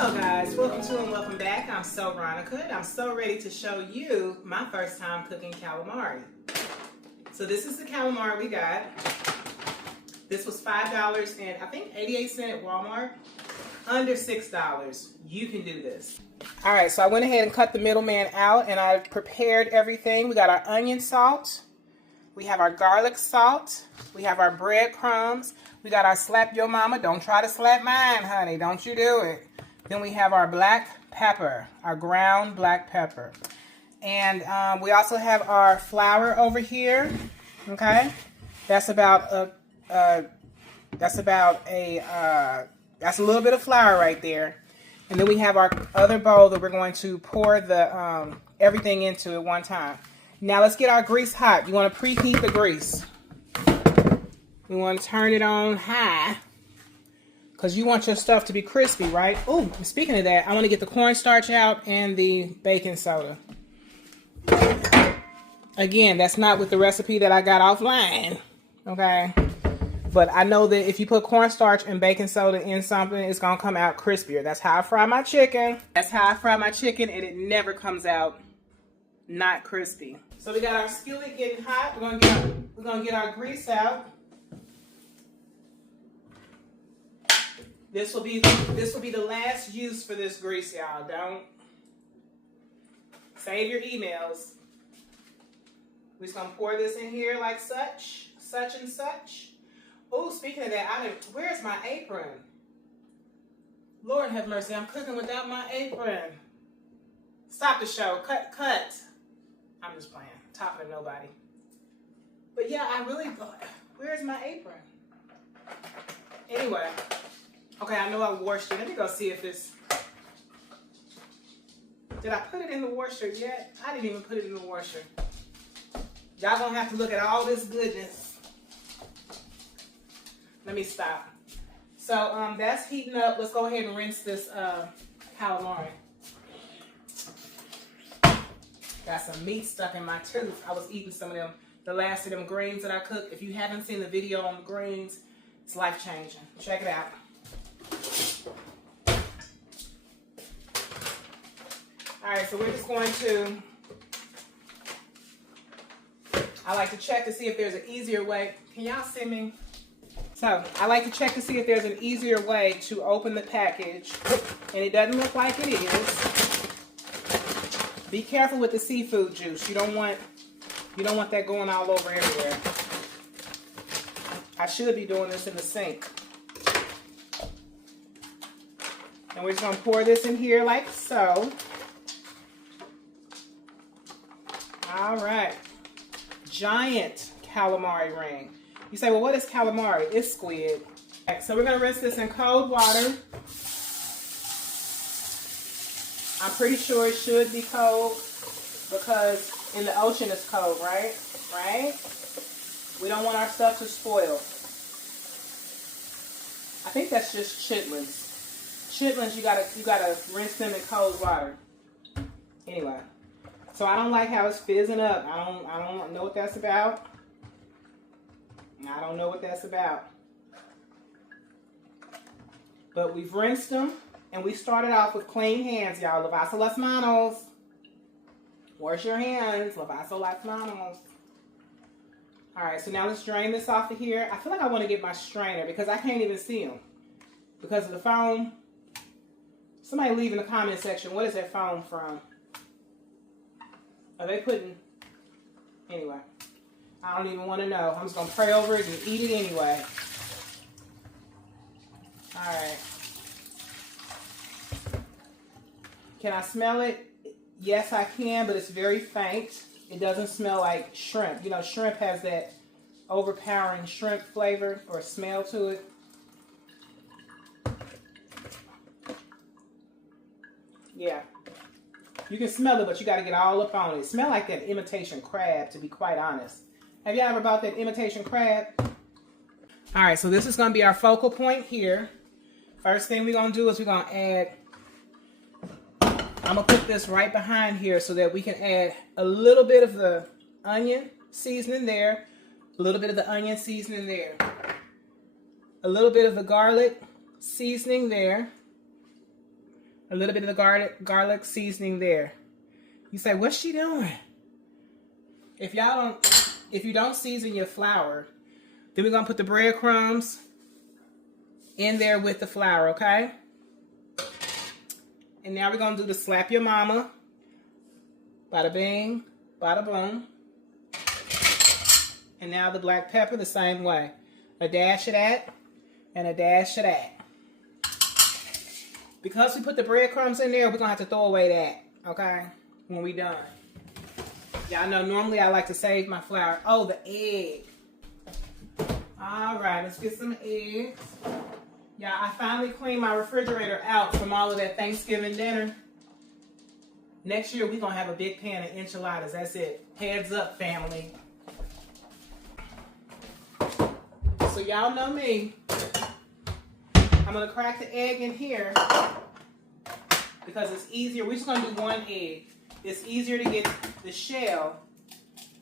Hello guys, welcome to and welcome back. I'm so Ronica and I'm so ready to show you my first time cooking calamari. So this is the calamari we got. This was $5 and I think 88 cents at Walmart. Under $6. You can do this. Alright, so I went ahead and cut the middleman out and I prepared everything. We got our onion salt. We have our garlic salt. We have our breadcrumbs. We got our slap your mama. Don't try to slap mine, honey. Don't you do it. Then we have our black pepper, our ground black pepper. And we also have our flour over here. Okay? That's about a little bit of flour right there. And then we have our other bowl that we're going to pour the everything into at one time. Now let's get our grease hot. You want to preheat the grease. We want to turn it on high because you want your stuff to be crispy, right? Oh, speaking of that, I want to get the cornstarch out and the baking soda. Again, that's not with the recipe that I got offline, okay? But I know that if you put cornstarch and baking soda in something, it's going to come out crispier. That's how I fry my chicken. That's how I fry my chicken, and it never comes out not crispy. So we got our skillet getting hot. We're gonna get our grease out. This will be the last use for this grease, y'all. Don't save your emails. We're just gonna pour this in here like such and such. Oh, speaking of that, where's my apron? Lord have mercy, I'm cooking without my apron. Stop the show. Cut. I'm just playing. Talking to nobody. But yeah, where's my apron? Anyway. Okay, I know I washed it. Let me go see if it's... Did I put it in the washer yet? I didn't even put it in the washer. Y'all gonna have to look at all this goodness. Let me stop. So that's heating up. Let's go ahead and rinse this calamari. Got some meat stuck in my tooth. I was eating some of them, the last of them greens that I cooked. If you haven't seen the video on the greens, it's life-changing. Check it out. Alright, so we're just going to, I like to check to see if there's an easier way. Can y'all see me? So, I like to check to see if there's an easier way to open the package. And it doesn't look like it is. Be careful with the seafood juice. You don't want that going all over everywhere. I should be doing this in the sink. And we're just going to pour this in here like so. All right. Giant calamari ring. You say, well, what is calamari? It's squid. Okay, so we're going to rinse this in cold water. I'm pretty sure it should be cold because in the ocean it's cold, right? Right? We don't want our stuff to spoil. I think that's just chitlins. Chitlins, you gotta rinse them in cold water. Anyway, so I don't like how it's fizzing up. I don't know what that's about. I don't know what that's about. But we've rinsed them. And we started off with clean hands, y'all. Lavazo las manos. Wash your hands. Lavazo las manos. Alright, so now let's drain this off of here. I feel like I want to get my strainer because I can't even see them. Because of the foam. Somebody leave in the comment section, what is that foam from? Are they putting... Anyway. I don't even want to know. I'm just going to pray over it and eat it anyway. Alright. Can I smell it? Yes, I can, but it's very faint. It doesn't smell like shrimp. You know, shrimp has that overpowering shrimp flavor or smell to it. Yeah. You can smell it, but you got to get all up on it. It smells like that imitation crab, to be quite honest. Have you ever bought that imitation crab? All right, so this is going to be our focal point here. First thing we're going to do is we're going to add... I'm going to put this right behind here so that we can add a little bit of the onion seasoning there, a little bit of the onion seasoning there, a little bit of the garlic seasoning there, A little bit of the garlic seasoning there. You say, what's she doing? If you don't season your flour, then we're gonna put the breadcrumbs in there with the flour, okay? And now we're gonna do the slap your mama. Bada bing, bada boom. And now the black pepper the same way. A dash of that and a dash of that. Because we put the breadcrumbs in there, we're gonna have to throw away that, okay? When we done. Y'all know normally I like to save my flour. Oh, the egg. All right, let's get some eggs. Yeah, I finally cleaned my refrigerator out from all of that Thanksgiving dinner. Next year, we're going to have a big pan of enchiladas. That's it. Heads up, family. So y'all know me. I'm going to crack the egg in here because it's easier. We're just going to do one egg. It's easier to get the shell.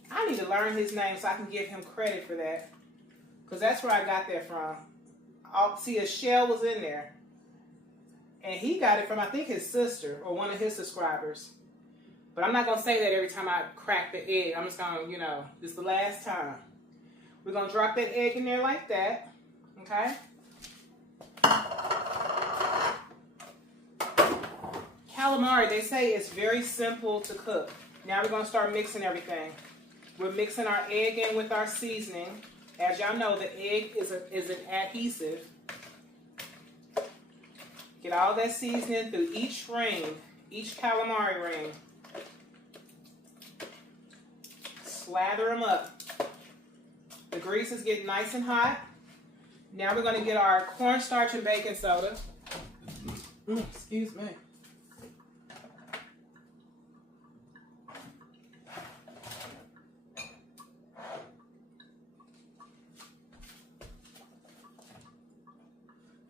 I need to learn his name so I can give him credit for that. Because that's where I got that from. See, a shell was in there. And he got it from, I think, his sister or one of his subscribers. But I'm not going to say that every time I crack the egg. I'm just going to, this is the last time. We're going to drop that egg in there like that. Okay? Calamari, they say it's very simple to cook. Now we're going to start mixing everything. We're mixing our egg in with our seasoning. As y'all know, the egg is an adhesive. Get all that seasoning through each ring, each calamari ring. Slather them up. The grease is getting nice and hot. Now we're going to get our cornstarch and baking soda. Excuse me.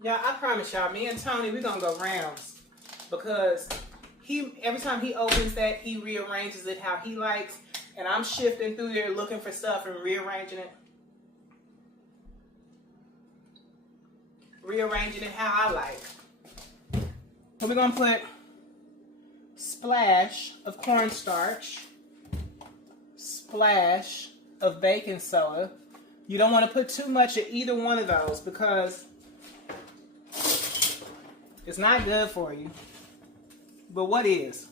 Yeah, I promise y'all, me and Tony, we're gonna go rounds because every time he opens that, he rearranges it how he likes, and I'm shifting through there looking for stuff and rearranging it how I like. So we're gonna put splash of cornstarch, splash of baking soda. You don't want to put too much of either one of those because it's not good for you. But what is?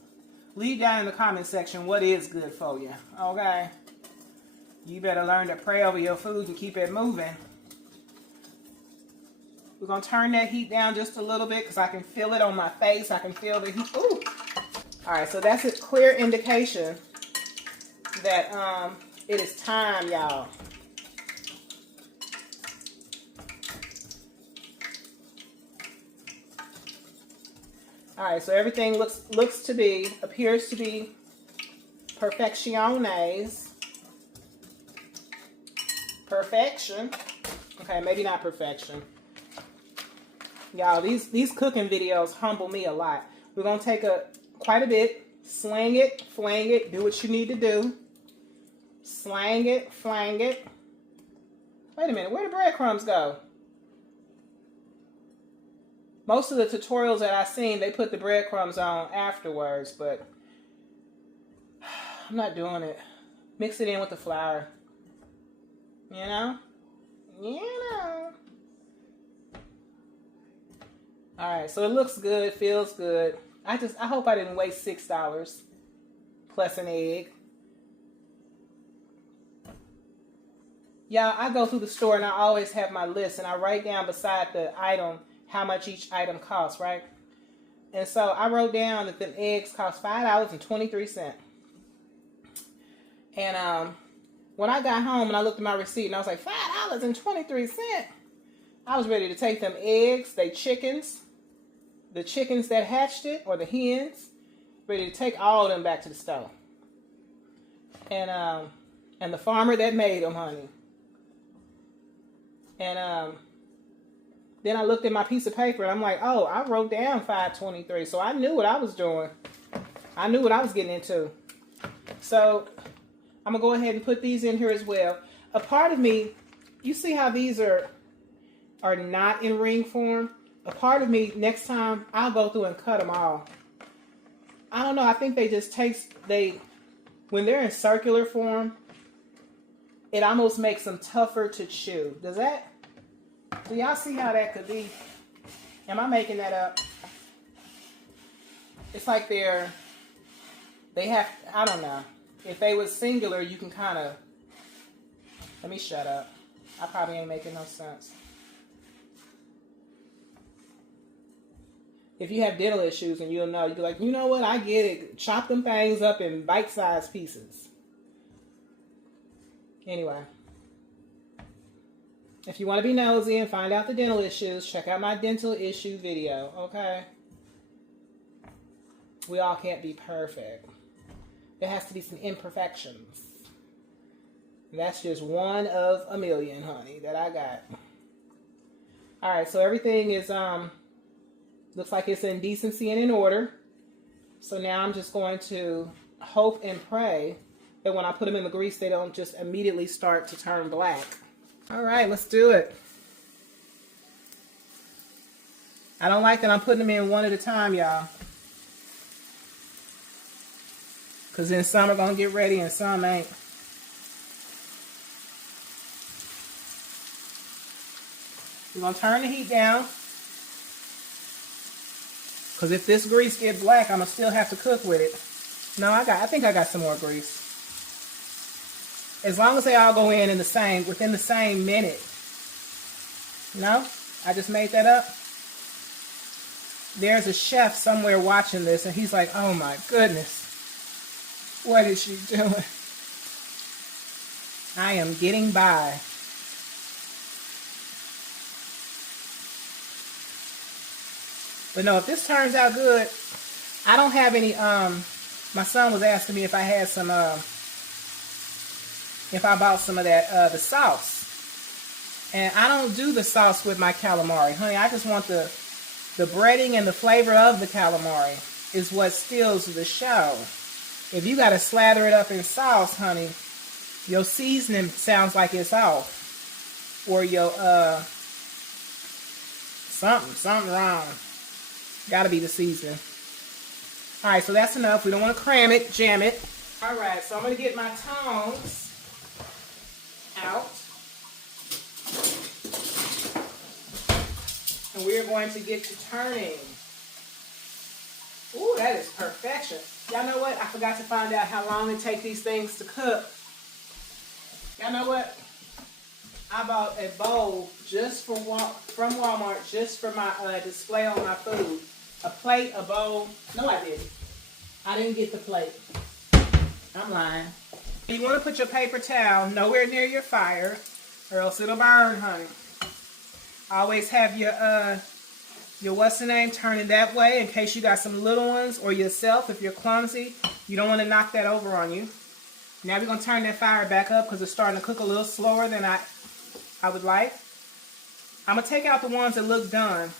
Leave down in the comment section what is good for you. Okay? You better learn to pray over your food and keep it moving. We're going to turn that heat down just a little bit because I can feel it on my face. I can feel the heat. Ooh. Alright, so that's a clear indication that it is time, y'all. Alright, so everything appears to be perfecciones. Perfection. Okay, maybe not perfection. Y'all, these cooking videos humble me a lot. We're gonna take quite a bit, sling it, flang it, do what you need to do. Slang it, flang it. Wait a minute, where did the breadcrumbs go? Most of the tutorials that I've seen, they put the breadcrumbs on afterwards, but I'm not doing it. Mix it in with the flour. You know? Alright, so it looks good, feels good. I hope I didn't waste $6 plus an egg. Y'all, I go through the store and I always have my list and I write down beside the item how much each item costs, right? And so I wrote down that the eggs cost $5.23. And when I got home and I looked at my receipt and I was like, $5.23? I was ready to take them eggs, the chickens that hatched it, or the hens, ready to take all of them back to the store. And the farmer that made them, honey. And then I looked at my piece of paper and I'm like, oh, I wrote down $5.23, so I knew what I was doing. I knew what I was getting into. So I'm gonna go ahead and put these in here as well. A part of me, you see how these are not in ring form? a part of me, next time, I'll go through and cut them all. I don't know. I think they just taste, when they're in circular form, it almost makes them tougher to chew. Do y'all see how that could be? Am I making that up? It's like I don't know. If they was singular, you can kind of, let me shut up. I probably ain't making no sense. If you have dental issues and you'll know, you'll be like, you know what, I get it. Chop them things up in bite-sized pieces. Anyway. If you want to be nosy and find out the dental issues, check out my dental issue video, okay? We all can't be perfect. There has to be some imperfections. And that's just one of a million, honey, that I got. Alright, so everything is, looks like it's in decency and in order. So now I'm just going to hope and pray that when I put them in the grease, they don't just immediately start to turn black. All right, let's do it. I don't like that I'm putting them in one at a time, y'all. Because then some are going to get ready and some ain't. We're going to turn the heat down. Because if this grease gets black, I'm going to still have to cook with it. No, I think I got some more grease. As long as they all go in within the same minute. No? I just made that up? There's a chef somewhere watching this and he's like, oh my goodness. What is she doing? I am getting by. But no, if this turns out good, I don't have any, my son was asking me if I had some, if I bought some of that, the sauce. And I don't do the sauce with my calamari. Honey, I just want the breading and the flavor of the calamari is what steals the show. If you got to slather it up in sauce, honey, your seasoning sounds like it's off. Or your, something wrong. Gotta be the seasoning. Alright, so that's enough. We don't want to cram it, jam it. Alright, so I'm going to get my tongs out. And we're going to get to turning. Ooh, that is perfection. Y'all know what? I forgot to find out how long it takes these things to cook. Y'all know what? I bought a bowl just from Walmart just for my display on my food. A plate, a bowl. No, I didn't. I didn't get the plate. I'm lying. You want to put your paper towel nowhere near your fire or else it'll burn, honey. Always have your what's the name turning that way in case you got some little ones or yourself if you're clumsy. You don't want to knock that over on you. Now we're going to turn that fire back up because it's starting to cook a little slower than I would like. I'm going to take out the ones that look done.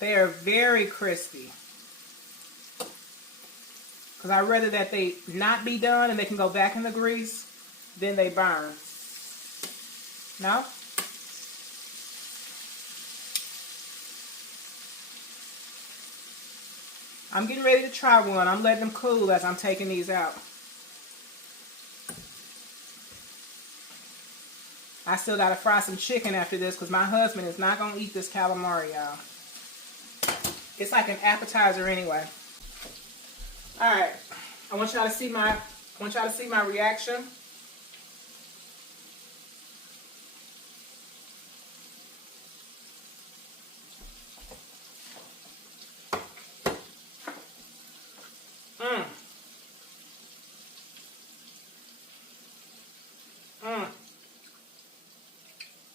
They are very crispy. Because I'd rather that they not be done and they can go back in the grease than they burn. No? I'm getting ready to try one. I'm letting them cool as I'm taking these out. I still got to fry some chicken after this because my husband is not going to eat this calamari, y'all. It's like an appetizer anyway. Alright. I want y'all to see my reaction.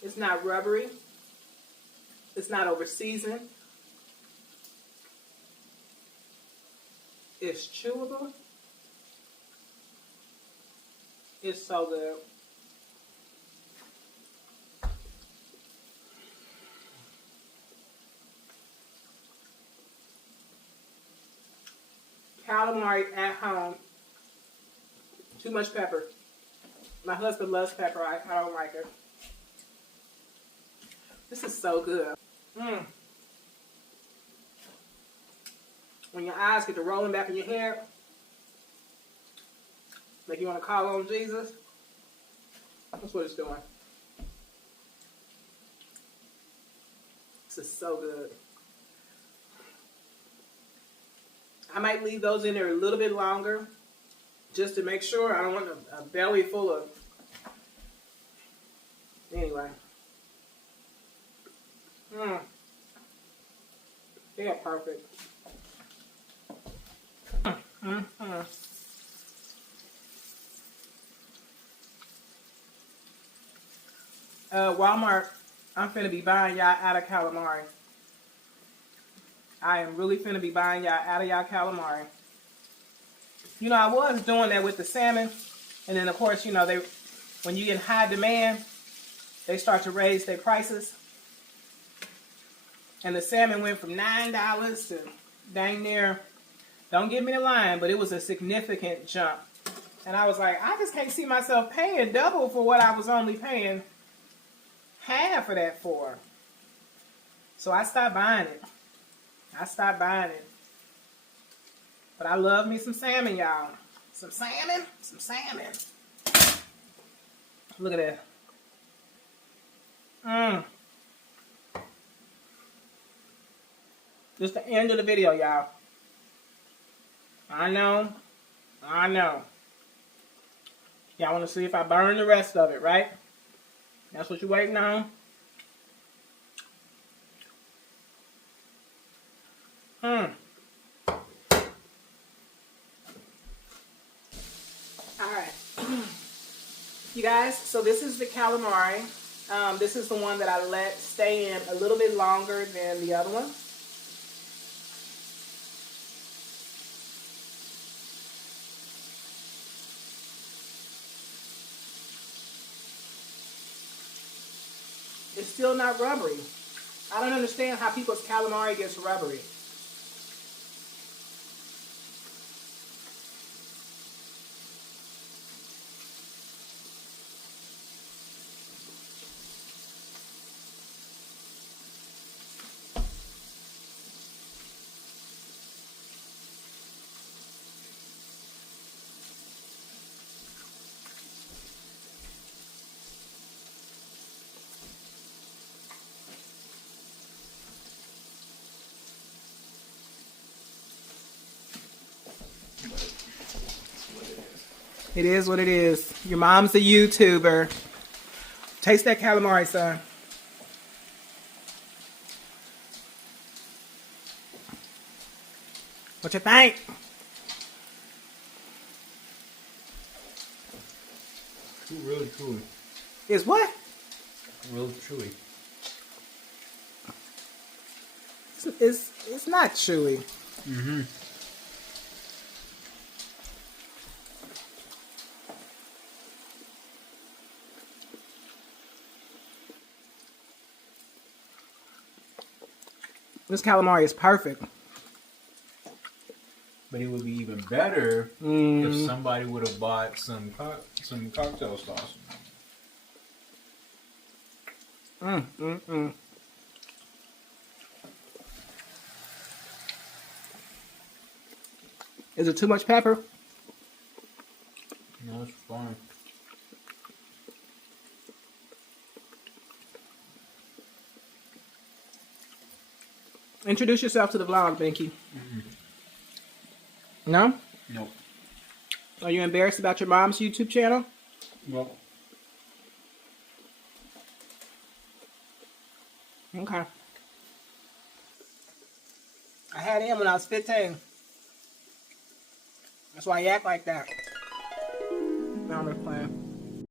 It's not rubbery. It's not over seasoned. It's chewable. It's so good. Calamari at home. Too much pepper. My husband loves pepper. I don't like it. This is so good. Mm. When your eyes get to rolling back in your head, like you want to call on Jesus, that's what it's doing. This is so good. I might leave those in there a little bit longer just to make sure. I don't want a belly full of... Anyway. They're perfect. Walmart, I'm finna be buying y'all out of calamari. I am really finna be buying y'all out of y'all calamari. You know, I was doing that with the salmon. And then, of course, you know, when you get high demand, they start to raise their prices. And the salmon went from $9 to dang near, don't get me the line, but it was a significant jump. And I was like, I just can't see myself paying double for what I was only paying half of that for. So I stopped buying it. But I love me some salmon, y'all. Some salmon. Look at that. This is the end of the video, y'all. I know. Y'all want to see if I burn the rest of it, right? That's what you're waiting on? Alright. You guys, so this is the calamari. This is the one that I let stay in a little bit longer than the other one. It's still not rubbery. I don't understand how people's calamari gets rubbery. It is what it is. Your mom's a YouTuber. Taste that calamari, son. What you think? Really chewy. Is what? Really chewy. It's not chewy. Mm-hmm. This calamari is perfect. But it would be even better if somebody would have bought some cocktail sauce. Is it too much pepper? No, it's fine. Introduce yourself to the vlog, Binky. No? Nope. Are you embarrassed about your mom's YouTube channel? Nope. Okay. I had him when I was 15. That's why you act like that. No, I'm just playing.